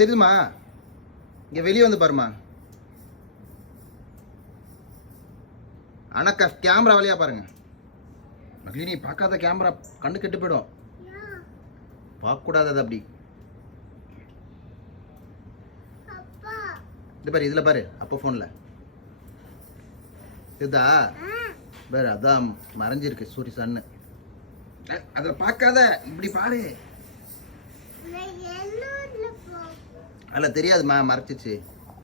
தெரியுமா? இங்க வெளியே வந்து பாருமா. ஆனா கேமரா வழியா பாருங்க. மகளி, நீ பார்க்காத கேமரா கண்ணு கெட்டு போயிடும். பார்க்க கூடாது அது அப்படி. இது பாரு, இதுல பாரு, அப்போ போன்ல இதா பாரு, அதான் மறைஞ்சிருக்கு சூரிய சன்னு. அதுல பார்க்காத, இப்படி பாரு. அல்ல தெரியாதுமா, மறைச்சிச்சு.